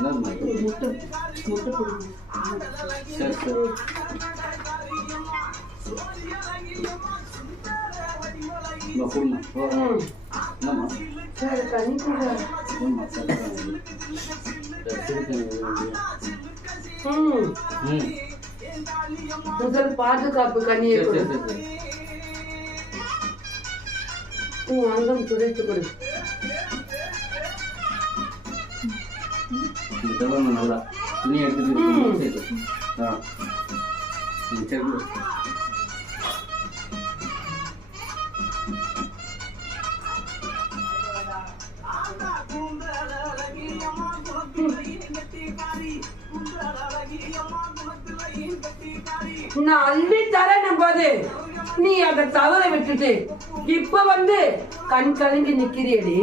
இது? முட்டை முட்டை சரி சரி. என்னம்மா சரி தண்ணி கூட ஆமா, சரி, சரி. சரி, சிறுத்தண்ணி வேணும். ம். ம். முதல் பாதுகாப்பு கண்ணியை கொடு. உன் அங்கம் துடைத்து கொடு. இந்த தடவை நல்லா துணி எடுத்துட்டு ஆ. சரி. நான் அள்ளி தரேன் போது நீ அதை தவற விட்டுட்டு இப்ப வந்து கண் கலங்கி நிக்கிறியடி.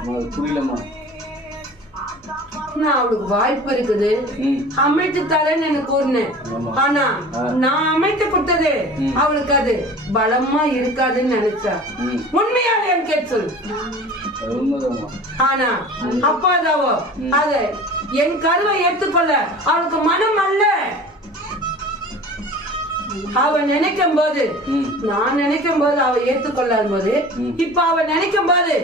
அது புரியலம்மா. நான் அவளுக்கு வாய்ப்பு இருக்குது. அமைத்து தரேன்னு எனக்கு கூறினேன். ஆனா. நான் அமைத்து கொடுத்தது. அவளுக்கு அது பலமா இருக்காதுன்னு நினைச்சா. உண்மையால கேட்டு சொல்லு. ஆனா அப்பாதாவோ. அத என் கருவை ஏத்துக்கொள்ள அவளுக்கு மனம் அல்ல. அவ நினைக்கும் போது நான் நினைக்கும் போது அவ ஏத்துக்கொள்ளாத போது. இப்ப அவ நினைக்கும் போது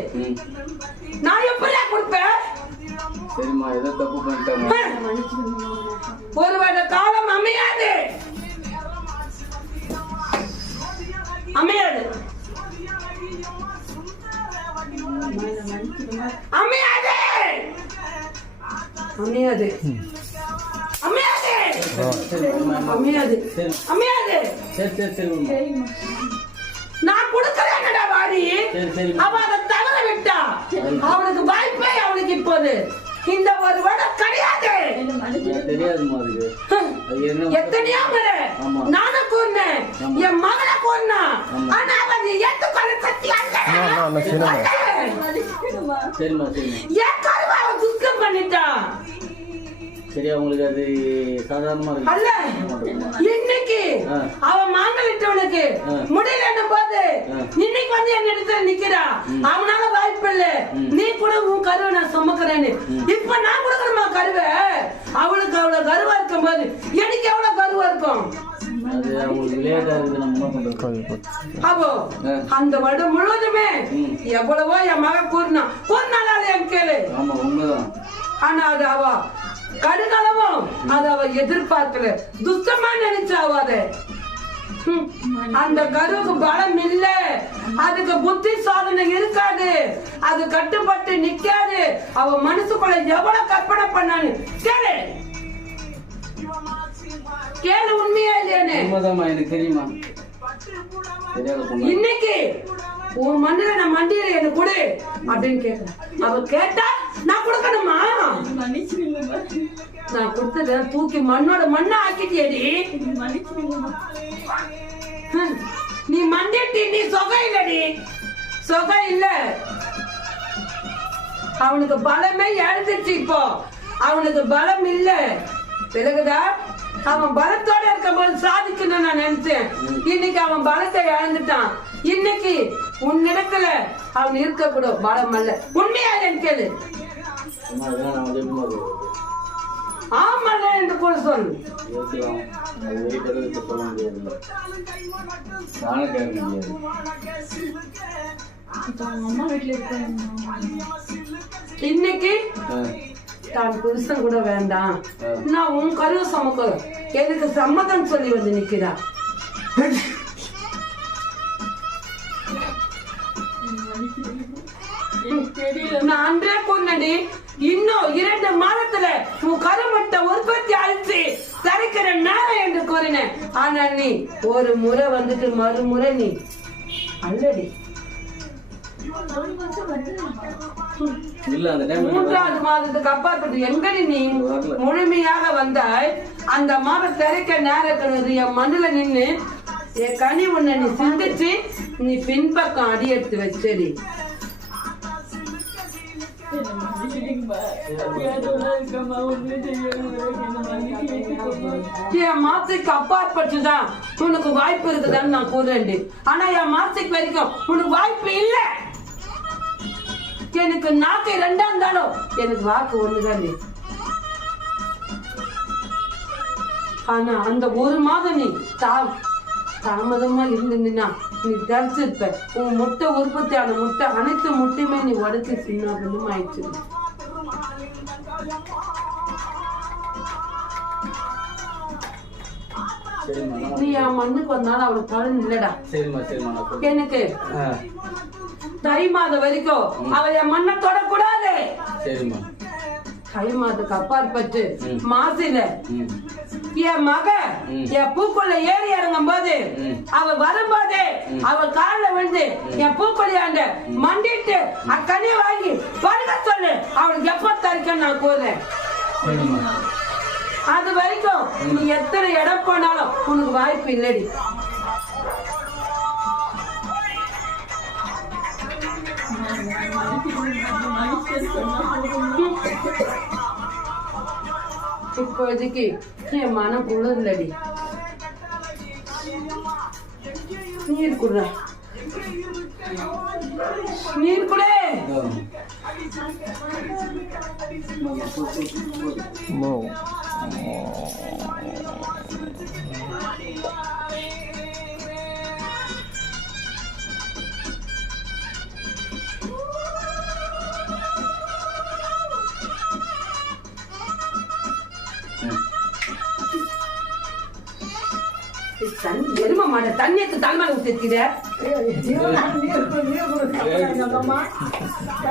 நான் எப்படியா கொடுப்பேன்? சரிம்மா ஏதோ தப்பு பண்ணிட்டேம்மா ஒரு வருட காலம் அமையாது. அமையாது. அமையாது. அமையாது அமையாது சரி அம்மா, அம்மா. அமையாது சரி அமையாது சரி சரி சரி அம்மா. நான் கொடுக்கறேன்டா வாடி அவ அதை தவற விட்டா. அவளுக்கு வாய்ப்பே அவளுக்கு இப்போது. இந்த ஒரு வருடம் கிடையாது. எத்தனையோ முறை. நானும் கூறினேன். என் மகனை கூறினா. ஆமா. ஆனா அவன் ஏத்துக்கொள்ள சக்தி அல்ல. சரிம்மா சரிம்மா. என் கருவை அவன் துக்கம் பண்ணிட்டான் சரி அவங்களுக்கு அது சாதாரணமா இருக்கு. இன்னைக்கு ஆ. அவன் மாங்கலிட்டவனுக்கு. முடியலன்னு போது. இன்னைக்கு வந்து என் இடத்துல நிக்கிறா. அவனால வாய்ப்பு இல்ல. நீ கூட உன் கருவை நான் சுமக்கிறேன்னு. இப்ப நான் கொடுக்கணுமா கருவை? அவளுக்கு அவ்வளவு கருவா இருக்கும் போது எனக்கு எவ்வளவு கருவா இருக்கும். அந்த வருடம் முழுவதுமே. எவ்வளவோ என் மகன் கூறினான். கூறினாலும் என் கேளு. ஆமா உண்மைதான். ஆனா அது அவ கடுகளவும். அது அவ எதிர்பார்க்கல. துஷ்டமா நினைச்சா அவ அதை. ஹம். அந்த கருவுக்கு பலம் இல்ல. அதுக்கு புத்தி சாதனை இருக்காது. அது கட்டுப்பட்டு நிக்காது. அவ மனசுக்குள்ள எவ்வளவு கற்பனை பண்ணான்னு கேளு. கேளு உண்மையா இல்லையானு எனக்கு தெரியுமா இன்னைக்கு உன் மண்ணில நான் மண்டியில எனக்கு கொடு அப்படின்னு கேக்குறேன். அவ கேட்டா நான் கொடுக்கணுமா? நான் கொடுத்தத தூக்கி மண்ணோட மண்ணா ஆக்கிட்டியடி. நீ மண்டிட்டி நீ சொகை இல்லடி. சொகை இல்ல. அவனுக்கு பலமே எழுந்துருச்சு இப்போ. அவனுக்கு பலம் இல்ல. விலகுதா? அவன் பலத்தோட இருக்கும்போது சாதிக்கணும்னு நான் நினைச்சேன். இன்னைக்கு அவன் பலத்தை இழந்துட்டான். இன்னைக்கு உன்னிடத்துல அவன் இருக்கக்கூடும் பலம் அல்ல. உண்மையா இல்லைன்னு கேளு. அம்மா இதெல்லாம் நான் என்று கூட சொல் அது சொல்ல நானும் கேட்க முடியாது இன்னைக்கு தான் புருஷன் கூட வேண்டாம். நான் உன் கருவை சமக்க எனக்கு சம்மதம் சொல்லி வந்து நிக்கிறா. நான் அன்றே கொன்னடி இன்னும் இரண்டு மாதத்துல உன் கருமட்ட உற்பத்தி அழிச்சு தரைக்கிற நேரம் என்று கூறினேன். ஆனா நீ ஒரு முறை வந்துட்டு மறுமுறை நீ அல்லடி. மூன்றாவது மாதத்துக்கு அப்பாற்பட்டு எங்கடி நீ முழுமையாக வந்தாய்? அந்த மாதம் திரைக்க நேரம் என் மண்ணுல நின்னு என் கனி உன்னை நீ சிந்திச்சு நீ பின்பக்கம் அடி எடுத்து வச்சடி. என் மாசைக்கு அப்பாற்பட்டுதான் உனக்கு வாய்ப்பு இருக்குதான்னு நான் கூறேன் ஆனா என் மாசைக்கு வரைக்கும் உனக்கு வாய்ப்பு இல்ல. எனக்கு நாக்கு ரெண்டா இருந்தாலும் எனக்கு வாக்கு ஒண்ணுதான் ஆனா அந்த ஒரு மாதம் நீ தா தாமதமா இருந்தீங்கன்னா நீ தரிச்சிருப்ப உன் முட்டை உற்பத்தியான முட்டை அனைத்து முட்டையுமே நீ உடச்சி சின்ன ஆயிடுச்சு நீ என் மண்ணுக்கு வந்தாலும் அவளுக்கு பலன் இல்லடா சரிம்மா சரிம்மா. எனக்கு தை மாதம் வரைக்கும் அவ என் மண்ணை தொடக்கூடாது. சரிம்மா. தை மாதத்துக்கு அப்பாற்பட்டு. மாசில. என் மக. என் பூக்குள்ள ஏறி இறங்கும் போது. அவ வரும்போது அவ விழுந்து என் பூக்குழியாண்ட மண்டிட்டு அக்கனியை வாங்கி படுக்க சொல்லு. அவளுக்கு எப்ப தரிக்க நான் சரிம்மா அது வரைக்கும் நீ எத்தனை இடம் போனாலும் உனக்கு வாய்ப்பு இல்லடி. இப்போதைக்கு என் மனம் குளிர்லடி. நீர் குடுற நீர் குடு. தண்ணி எரும மாட தண்ணி எடுத்து தலைமையில ஊத்திருக்கிற. 哎呀，你又天来没有没有没有这么漂亮，你知道吗？